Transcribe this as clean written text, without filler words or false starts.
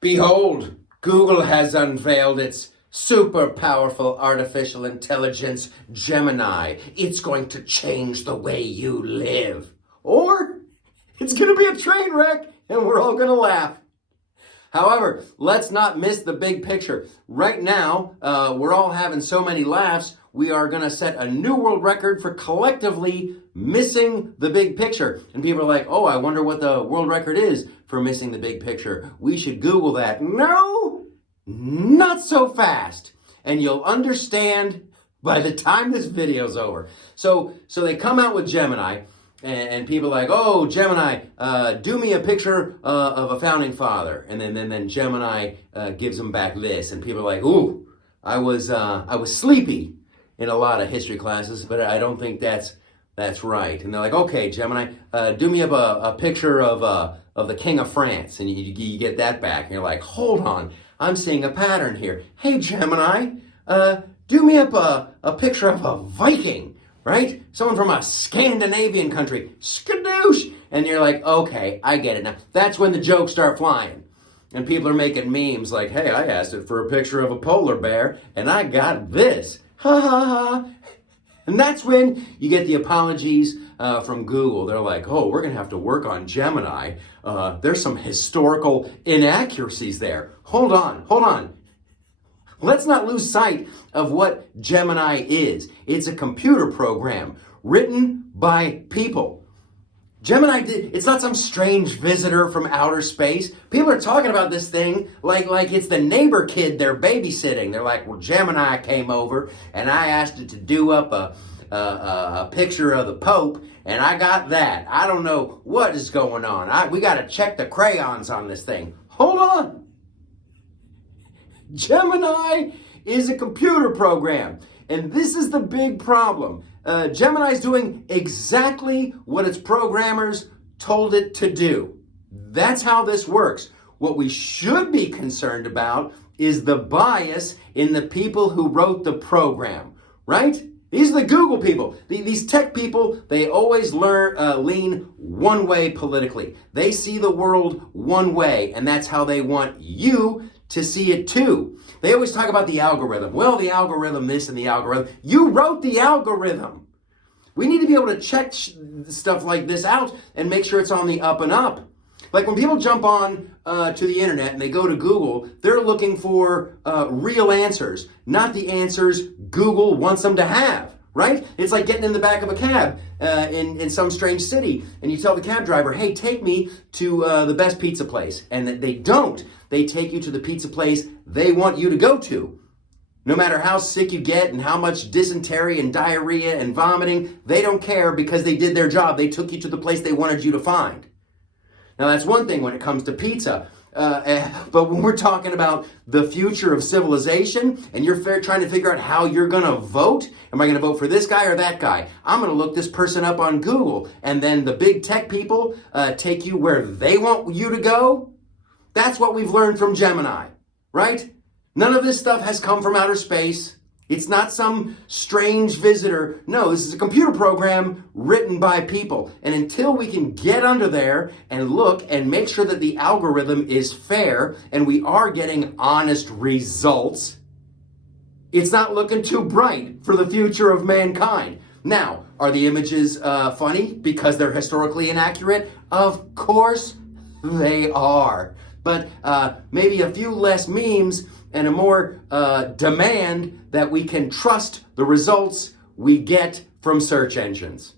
Behold, Google has unveiled its super powerful artificial intelligence, Gemini. It's going to change the way you live. Or it's going to be a train wreck and we're all going to laugh. However, let's not miss the big picture. Right now, we're all having so many laughs, we are going to set a new world record for collectively missing the big picture. And people are like, oh, I wonder what the world record is for missing the big picture. We should Google that. No, not so fast. And you'll understand by the time this video's over. So they come out with Gemini. And people are like, oh, Gemini, do me a picture of a founding father. And then Gemini gives them back this. And people are like, ooh, I was sleepy in a lot of history classes, but I don't think that's right. And they're like, okay, Gemini, do me up a picture of the King of France. And you get that back. And you're like, hold on, I'm seeing a pattern here. Hey, Gemini, do me up a picture of a Viking. Right? Someone from a Scandinavian country. Skadoosh! And you're like, okay, I get it now. That's when the jokes start flying. And people are making memes like, hey, I asked it for a picture of a polar bear, and I got this. Ha ha ha. And that's when you get the apologies from Google. They're like, oh, we're going to have to work on Gemini. There's some historical inaccuracies there. Hold on. Let's not lose sight of what Gemini is. It's a computer program written by people. Gemini, it's not some strange visitor from outer space. People are talking about this thing like it's the neighbor kid they're babysitting. They're like, well, Gemini came over and I asked it to do up a picture of the Pope, and I got that. I don't know what is going on. We got to check the crayons on this thing. Hold on. Gemini is a computer program, and this is the big problem. Gemini is doing exactly what its programmers told it to do. That's how this works. What we should be concerned about is the bias in the people who wrote the program, right? These are the Google people. These tech people, they always lean one way politically. They see the world one way, and that's how they want you to see it too. They always talk about the algorithm. Well, the algorithm this and the algorithm. You wrote the algorithm. We need to be able to check stuff like this out and make sure it's on the up and up. Like when people jump on to the internet and they go to Google, they're looking for real answers, not the answers Google wants them to have, right? It's like getting in the back of a cab in some strange city, and you tell the cab driver, hey, take me to the best pizza place. And they don't. They take you to the pizza place they want you to go to. No matter how sick you get and how much dysentery and diarrhea and vomiting, they don't care because they did their job. They took you to the place they wanted you to find. Now, that's one thing when it comes to pizza. But when we're talking about the future of civilization and you're trying to figure out how you're going to vote, am I going to vote for this guy or that guy? I'm going to look this person up on Google. And then the big tech people take you where they want you to go. That's what we've learned from Gemini, right? None of this stuff has come from outer space. It's not some strange visitor. No, this is a computer program written by people. And until we can get under there and look and make sure that the algorithm is fair and we are getting honest results, it's not looking too bright for the future of mankind. Now, are the images funny because they're historically inaccurate? Of course they are. But maybe a few less memes and a more demand that we can trust the results we get from search engines.